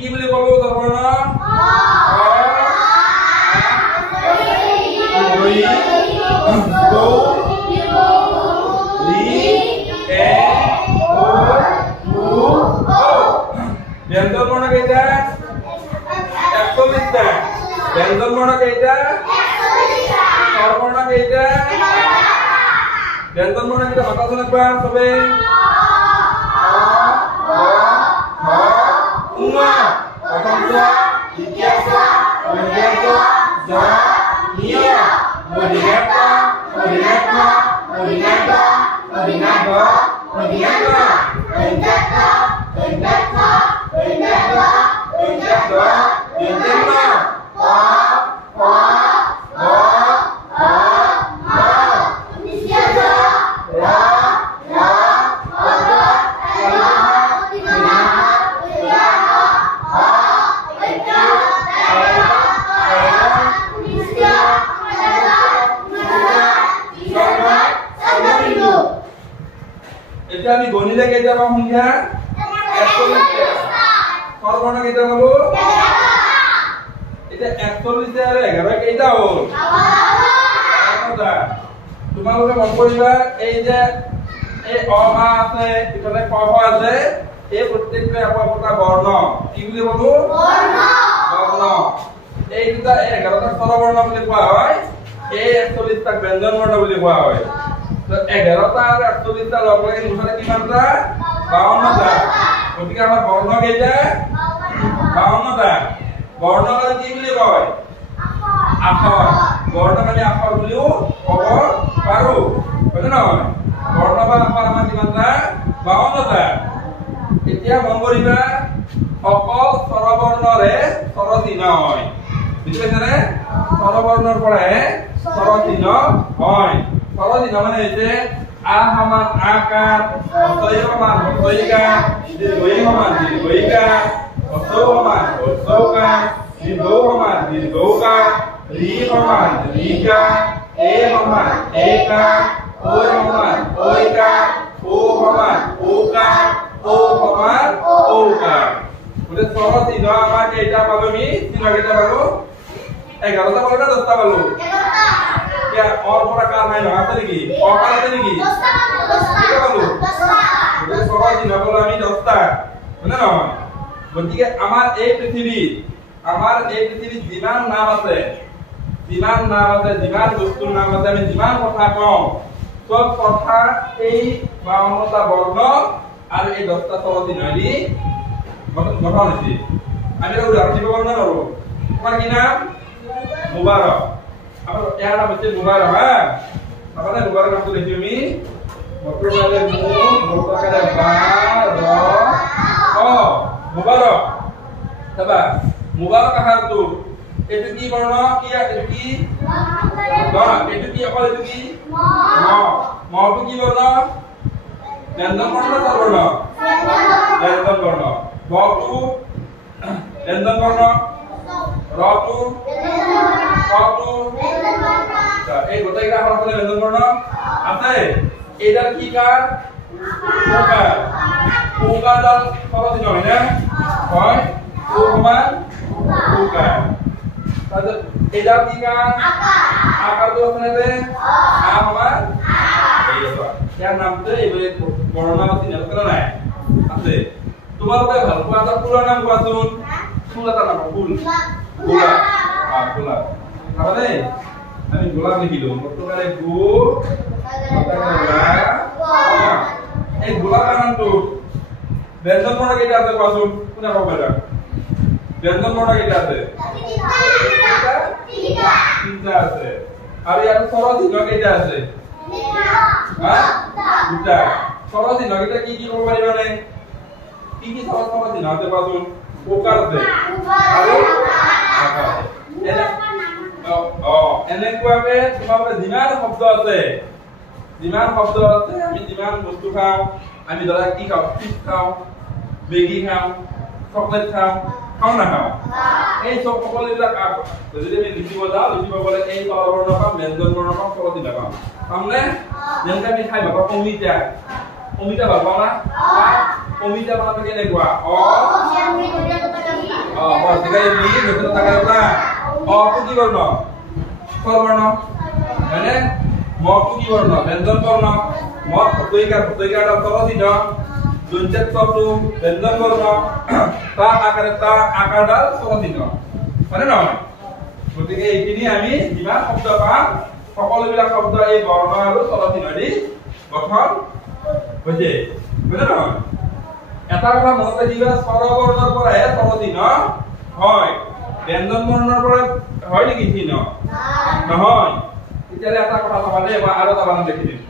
কি বুলি ক'লো স্বৰবৰ্ণ ব্যঞ্জন বৰ্ণ কেইটা 41 টা ব্যঞ্জন বৰ্ণ কেইটা 41 টা স্বৰবৰ্ণ কেইটা ব্যঞ্জন বৰ্ণ কেইটা মাতাচোন একবাৰ সবে প্ৰথম দ্বিতীয় তৃতীয় নিয় মধ্যমা মধ্যমা মধ্যমা মধ্যমা মধ্যমা এটা আমি গণিলে কেইটা পাম সংখ্যা 41 টা স্বৰবৰ্ণ কেইটা পাবো এটা 41 আৰু 11 কেইটা হ'ল এটা তোমালোকে মন কৰিবা এই যে এই অ আ আছে ইফালে ক খ আছে এই প্ৰত্যেকটোৱে এটা বৰ্ণ কি বুলি ক'লো বৰ্ণ এই দুটা 11টা স্বৰবৰ্ণ বুলি কোৱা হয় এই 41 টা ব্যঞ্জন বৰ্ণ বুলি কোৱা হয় তো 11টা আৰু 41 টা লগ লাগি মুঠতে কিমানটা 52 টা গতিকে আমাৰ বৰ্ণ কেইটা 52 টা বৰ্ণ মানে কি বুলি কয় আখৰ বৰ্ণ মানে আখৰ বুলিও ক'ব পাৰো হয় নহয় বৰ্ণ বা আখৰ আমাৰ কিমানটা 52 টা এতিয়া মন কৰিবা অকল স্বৰবৰ্ণৰে স্বৰ চিহ্ন হয় বুজি পাইছানে স্বৰবৰ্ণৰ পৰাহে স্বৰ চিহ্ন হয় স্বৰ চিহ্ন মানে হৈছে আ সমান আকাৰ হ্ৰস্বই সমান হ্ৰস্বইকাৰ দীৰ্ঘই সমান দীৰ্ঘইকাৰ হ্ৰস্ব সমান হ্ৰস্বকাৰ দীৰ্ঘ সমান দীৰ্ঘকাৰ ৰি সমান ৰিকাৰ এ সমান একাৰ ঐ সমান ঐকাৰ ও সমান ওকাৰ ও সমান ঔকাৰ গতিকে স্বৰ চিহ্ন আমাৰ কেইটা পালো আমি চিহ্ন কেইটা পালো 11টা পালো না 10টা পালো 11টা क्या और पूरा कार নাই নহয় আছে নেকি অকার আছে নেকি 10টা পালো 10টা গতিকে স্বৰ চিহ্ন পালো আমি 10টা মানে নহয় গতিকে আমাৰ এই পৃথিৱীত যিমান নাম আছে যিমান বস্তুৰ নাম আছে আমি যিমান কথা কওঁ সব কথা এই 52টা বৰ্ণ আৰু এই 10টা স্বৰ চিহ্ন দি গঠন হৈছে আমি এটা উদাহৰণ দিব পাৰো না বাৰু তোমাৰ কি নাম মুবাৰক আমাৰ ইয়াৰ নাম হৈছে মুবাৰক হা আপনে মুবাৰক নামটো দেখি আমি মতকালে মতকালে বা ৰ অ মুবাৰক তবা মুবাৰক আহাৰটো এটো কি বৰ্ণ কি এটো কি এটো কি অকল এটো কি মটো কি বৰ্ণ ব্যঞ্জন বৰ্ণ না স্বৰবৰ্ণ ব্যঞ্জন বৰ্ণ বটো ব্যঞ্জন বৰ্ণ ৰটো কটো এই গোটেইটা হৰফলে ব্যঞ্জন বৰ্ণ আছে এইডাল কি কাৰ ওকাৰ ওকাৰডাল স্বৰ চিহ্ন হয় না হয় ও সমান ওকাৰ তাৰপিছত এইডাল কি কাৰ আকাৰটো আছে নে আ সমান ইয়াৰ নামটো এইবোৰে বৰ্ণ চিহ্ন কৰা নাই আছে তোমালোকে ভাল পোৱা এটা ফুলৰ নাম কোৱাচোন ফুল এটা নাম ফুল গোলাপ গোলাপ মানে আমি গোলাপ লিখিলো মতকালে গো এই গোলাপ নামটো ব্যঞ্জন বৰ্ণ কেইটা আছে কোৱাচোন কোনে ক'ব পাৰিবা ব্যঞ্জন বৰ্ণ কেইটা আছে তিনিটা আছে আৰু ইয়াত স্বৰ চিহ্ন কেইটা আছে দুটা স্বৰ চিহ্ন কেইটা কি ক'ব পাৰিবানে কি স্বৰ চিহ্ন আছে কোৱাচোন ওকাৰ আছে আৰু আকাৰ এনেকুৱাকে তোমালোকে যিমান শব্দ আছে আমি যিমান বস্তু খাওঁ আমি ধৰা কি খাওঁ চিপছ খাওঁ মেগী খাওঁ চকলেট খাওঁ না খাওঁ এই সব সকলোবিলাক যদি আমি লিখিব যাওঁ লিখিব গ'লে এই স্বৰবৰ্ণ পাম ব্যঞ্জন বৰ্ণ পাম স্বৰ চিহ্ন পাম পামনে যেনেকৈ আমি খাই ভাল পাওঁ অমিতা ভাল পাওঁ না অমিতা বনাব কেনেকুৱা এই বি ভিতরে থাকা না অ টু কি বর্ণ স্বরবর্ণ মানে ম টু কি বর্ণ ব্যঞ্জন বর্ণ ম তৈকাটা তরদিন দুঞ্চেত টু ব্যঞ্জন বর্ণ তা আকারডাল তরদিন মানে নহয় গতিকে এইখিনি আমি যিমান শব্দ পাম সকলোবিলাক শব্দ এই বৰ্ণ আৰু তৰদিনৰি গঠন হৈছে বুজিলে নহয় এটা কথা মনত ৰাখিবা স্বৰবৰ্ণৰ পৰাহে তৰদিন হয় ব্যঞ্জন বৰ্ণৰ পৰা হয় নেকি চিহ্ন নহয় তেতিয়ালে এটা কথা চাবালে বা আৰু এটা বানান দেখি দিম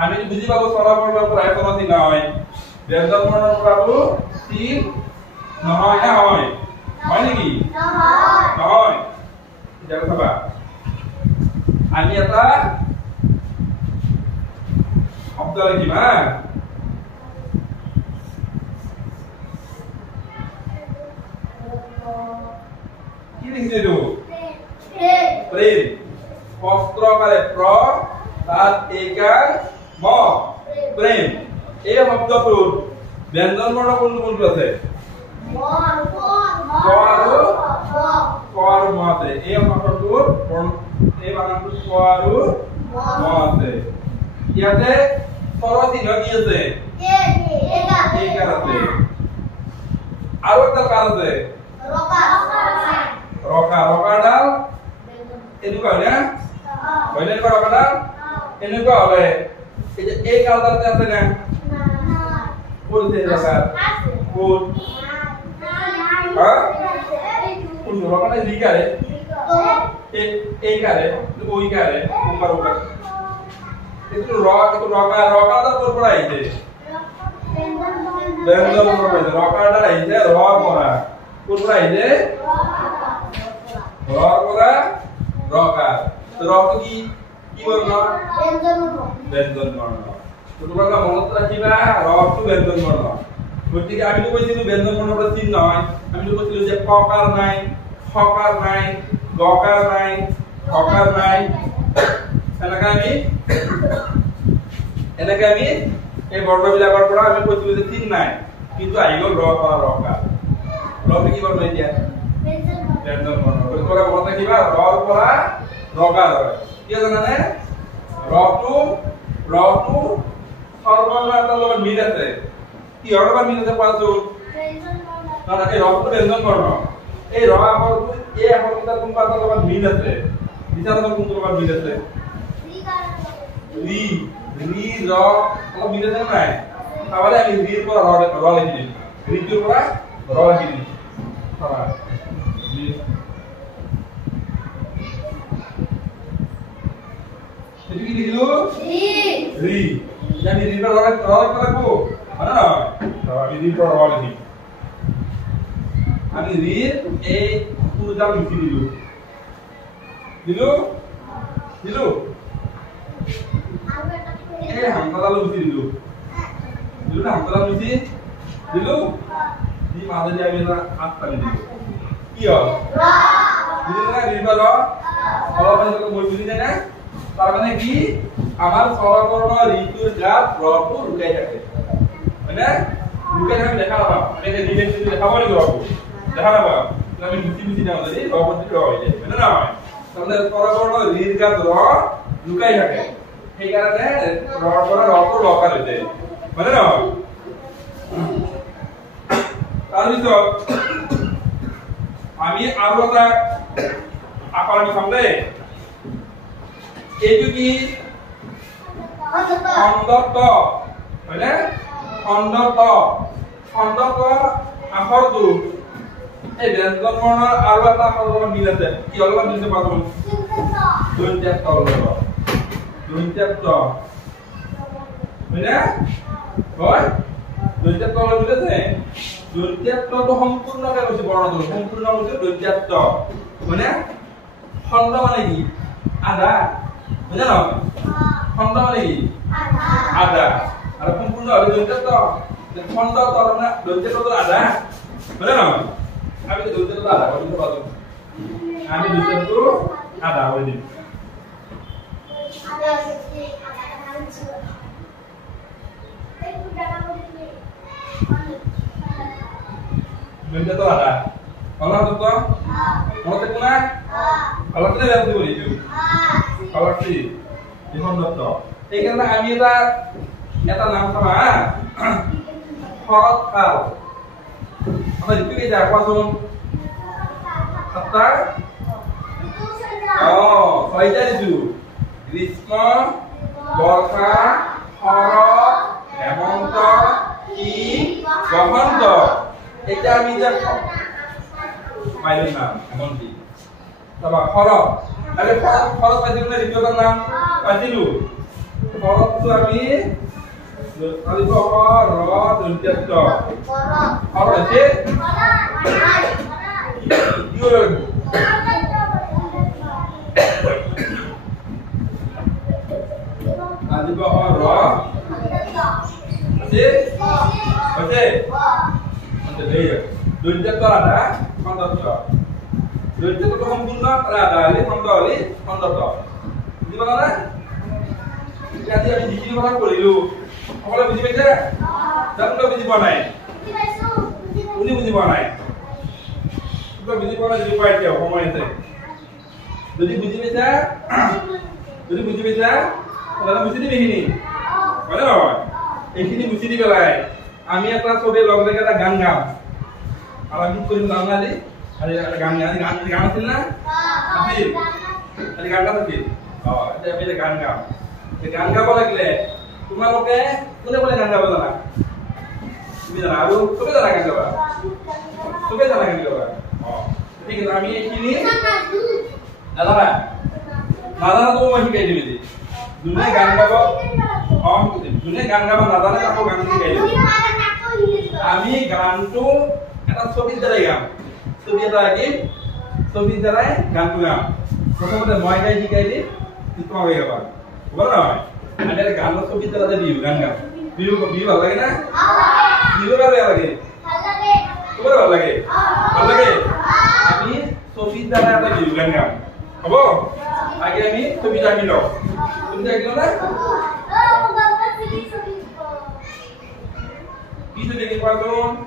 আমি বুজি পাব স্বৰবৰ্ণৰ পৰাহে তৰদিন হয় ব্যঞ্জন বৰ্ণৰ পৰাটো চিন নহয় না হয় হয় নেকি নহয় এতিয়া চাবা আমি এটা শব্দ লিখিম হা কি লিখিছে তো প্রেম পত্রকারে প্র তাত একার ম প্রেম এই শব্দটোৰ ব্যঞ্জন বৰ্ণ কোনটো আছে ক আৰু ম আছে এই শব্দটোৰ এই বানানটো ক আৰু ম আছে ইয়াতে তৰদিন কি আছে একাৰ আছে আৰু এটা কাৰ আছে ৰকাডাল এনেকুৱা হয় না হয় না ৰকাডাল এনেকুৱা হলে এই যে এই কালদালতে আছে না কোন আছে ৰকা কোন কোন রকমের লিখারে এই কারে ওই কারে উপর উপর একটু রকাটা তোর পড়া আইছে ব্যঞ্জন পড়া আইছে রকাটা আইছে র পড়া কোন পড়া আইছে র পড়া রকা তো রক কি বর্ণ ব্যঞ্জন বর্ণ তো তোমরা মনত রাখিবা রক টু ব্যঞ্জন বর্ণ গতিকে আমি তো কইছিলো ব্যঞ্জন বর্ণ পরে চিহ্ন হয় আমি তো কইছিলো যে ককার নাই খকার নাই গকার নাই হকার নাই এনেকে আমি এই বৰ্ণবিলাকৰ পৰা আমি কইছিলো যে চিহ্ন নাই কিন্তু আহি গল ৰ পৰা ৰকা ৰ কি বৰ্ণ এতিয়া ব্যঞ্জন বৰ্ণ তোমৰা মনত ৰাখিবা ৰ পৰা ৰকা হয় কি জানানে ৰটো সৰ্ববৰ্ণ এটাৰ লগত মিল আছে কি হৰবাৰ মিল আছে পাঁচটো না এই ৰটো ব্যঞ্জন বৰ্ণ এই ৰ আখৰটো এই আখৰটা কোনটা এটাৰ লগত মিল আছে বিচাৰটো কোনটোৰ লগত মিল আছে ৰি ৰ অলপ মিল আছে নাই তাহলে আমি ৰিৰ পৰা ৰ লিখি দিম ৰিটোৰ পৰা ৰ লিখি দিম চাবা এটো কি লিখিলো ৰি জানি ৰিৰ পৰা ৰ লিখব হয় না আমি ৰিৰ পৰা ৰ লিখিম আমি রির এই পুরোটা লিখি দিলু এই হামদালা লিখি দিলু না হামদালা লিখি দিলু দি মাঝে আমি না আটটা দিলু কি হল দিলু না রিবা র অলপ মানে মই বুঝি যায় না তার মানে কি আমার স্বরবর্ণ ঋতুর গাত রটো লুকাই থাকে মানে লুকাই থাকে দেখা পাবা মানে রিলেট দেখাব লাগিব রটো দেখা পাবা আমি বুঝি না যদি রবটি র হয়ে যায় মানে না তাহলে স্বরবর্ণ ঋর গাত র লুকাই থাকে সেই কারণে র পৰা ৰটো লকাৰ হয়ে যায় মানে না তাৰপিছত আমি আৰু এটা আখৰ লিখাম দেই এইটো কি খণ্ডত হয়নে খণ্ডত আখৰটো এই ব্যঞ্জন বৰ্ণৰ আৰু এটা আখৰৰ লগত মিল আছে কি অলপ মিল আছে পাবো দন্ত্যাত্ত হয়নে হয় দন্ত্যাত্ত মিল আছে দন্ত্যাত্তটো সম্পূৰ্ণকে কৈছে বৰ্ণটো সম্পূৰ্ণ কৈছে দন্ত্যাত্ত হয়নে খণ্ড মানে কি আধা বুঝা না খণ্ড মানে কি আধা আর সম্পূর্ণ হবে দন্ত্যাত্ত খণ্ড তো না দন্ত্যাত্ত তো আধা বুঝা না আমি তো দন্ত্যাত্ত আধা বলতে পারবো আমি দন্ত্যাত্ত আধা হয়ে দিই দন্ত্যাত্ত আধা Allah tuh mau tekuna Allah tuh lihat dulu itu Allah sih di mana tuh ini kan Amira eta nama sama Horot kal apa itu kita apa tuh kata oh faedah itu Grisma Borka Horot Hemonto Ki Wamanto এটা আমি যা পাইলেন না এমন কি তবে খরচ আরে খরচ পাইছিল না দ্বিতীয়টার নাম পাইছিল খরচ তো আমি আলি র দন্ত্য খরচ আছে ইউর আলি র আছে আছে Jadi, dunia itu ada kontor. Dunia itu sempurna ada ali kontor. Di mana? Jadi kami di sini orang beliau. Kalau biji beja, jangan kau biji panai. Ini biji panai. Kita biji panai jadi baik ya, kamu itu. Jadi biji beja, kalau biji ni begini. Mana awak? Ini biji di belai. আমি একটা ছবি লগ লেগে একটা গান গাম আর আমি করি গান গালি আরে একটা গান গান আছিল না আছিল আরে গানটা আছিল এটা আমি গান গাম এই গান গাব লাগলে তোমালোকে কোনে কোনে গান গাব জানা তুমি জানা আৰু সবে জানা গান গাবা সবে জানা গান গাবা ঠিক আছে আমি এইখিনি দাদা দাদা তো মই শিকাই দিবি দুনে গান গাব দুনে গান গাব নাজানে আকৌ গান শিকাই দিবি আমি গানটো এটা ছবিৰ দ্বাৰাই গাম ছবি এটা আঁকি ছবিৰ দ্বাৰাই গানটো গাম প্ৰথমতে মই গাই শিকাই দিম তোমাক গাবা হ'ব নহয় আমি গানৰ ছবিৰ দ্বাৰা দিও গান গাম বিহু ভাল লাগে না বিহু বেয়া লাগে ভাল লাগে ভাল লাগে আমি ছবিৰ দ্বাৰা এটা বিহু গান গাম হ'ব আগে আমি ছবিটা আঁকি লওঁ ছবিটা আঁকি লওঁ না Bisa bikin patung.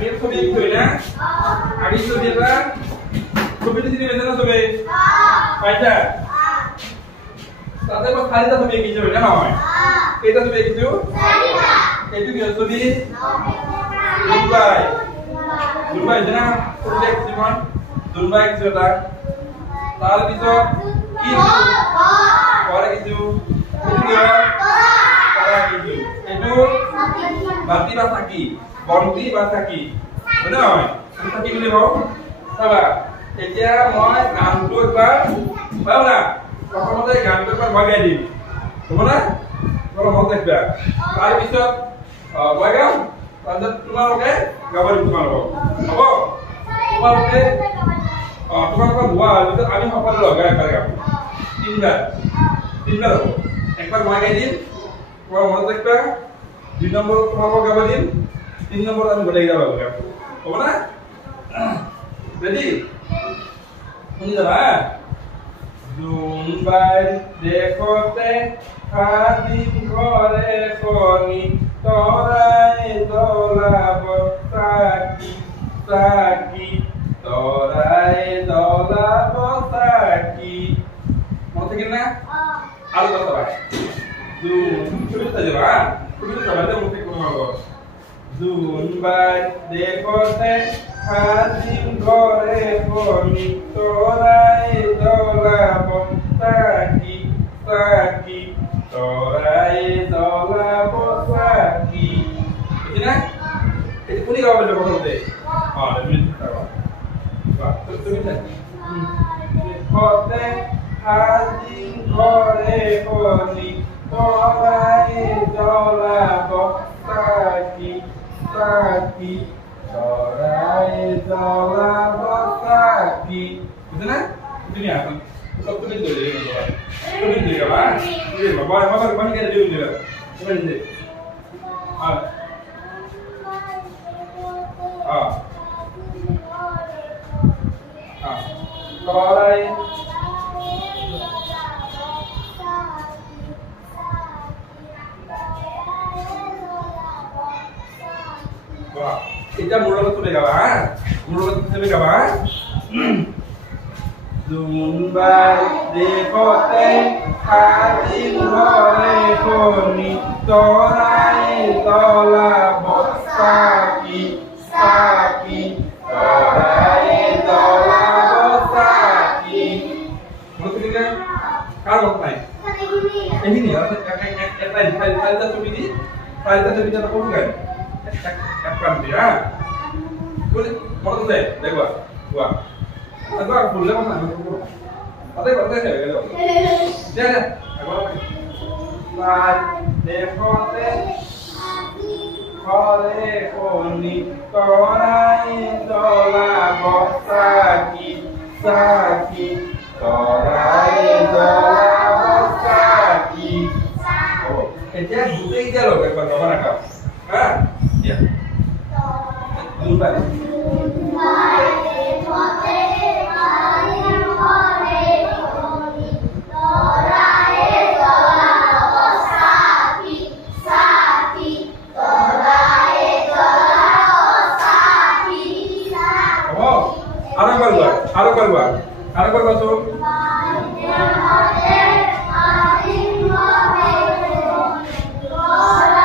Ini ছবি কই না আগে ছবি এটা ছবিতে দিতে বেজে না ছবি পাইছা তাতে বা খালিটা ছবি কি ছবি না হয় এটা ছবি কিছু এটা কি ছবি দুবাই না প্রজেক্ট জীবন দুবাই কিছু এটা তার পিছত কি পরে কিছু এটু বাতি বা থাকি বন্তি বা থাকি হয় নহয় থাকি বুলি কওঁ চাবা এতিয়া মই গানটো একবাৰ পাও না প্ৰথমতে গানটো একবাৰ মই গাই দিম হ'ব না তোমালোকে মত ৰাখিবা তাৰ পিছত মই গাম তাৰপিছত তোমালোকে গাব দিম তোমালোকক হ'ব তোমালোকে তোমালোকৰ হোৱা পিছত আমি সকলো লগাই একবাৰ গাম তিনিবাৰ হ'ব একবাৰ মই গাই দিম তোমালোকে মত ৰাখিবা 2 নম্বৰ তোমালোকক গাব দিম 3 নম্বৰ আমি গোটেই গাব গাম হ'ব না রেডি শুনি যাবা দুনবাই দেখতে খাদিম ঘরে খনি তরাই দলাব তাকি তাকি তরাই দলাব তাকি মনে থাকে না আলো কথা ভাই দুন শুরু করতে যাবা শুরু করতে যাবা মনে থাকে কোন জুনবাই দেখতে হাজিম ঘরে বনি তোরাই জ্বলাব চাকি চাকি তোরাই জ্বলাব চাকি বুঝলি না এটা কোনি গাওয়া বলবে প্রথমতে তুমি তুমি দেখতে হাজিম ঘরে বনি তোরাই জ্বলাব চাকি চাকি তোরাই জ্বলাব চাকি বুঝলি না তুমি এখন সব তুমি ধরে তুমি দিকে বা এই বাবা বাবা কোন কে দিও দিও তুমি দে আর তোরাই এটা মূলত তুমি গাবা হ্যাঁ মূলত তুমি গাবা জুনবাই দেখতে হাজিম ঘরে বনি তোরাই জ্বলাব চাকি চাকি তোরাই জ্বলাব চাকি মূলত তুমি কার মত নাই এহিনি একটা তুমি দি ফাইলটা তুমি যেটা কোন গায় এক দিয়া বলে মত দে দেখবা ওয়া আগা ফুললে মত না আতে করতে হবে গেল যা যা আগা বাই দেখতে ঘরে বনি তোরাই জ্বলাব চাকি চাকি তোরাই জ্বলাব চাকি ও এটা দুটেই গেল একবার বাবা রাখা হ্যাঁ ইয়া দুবাই আরো করবা তো Bye.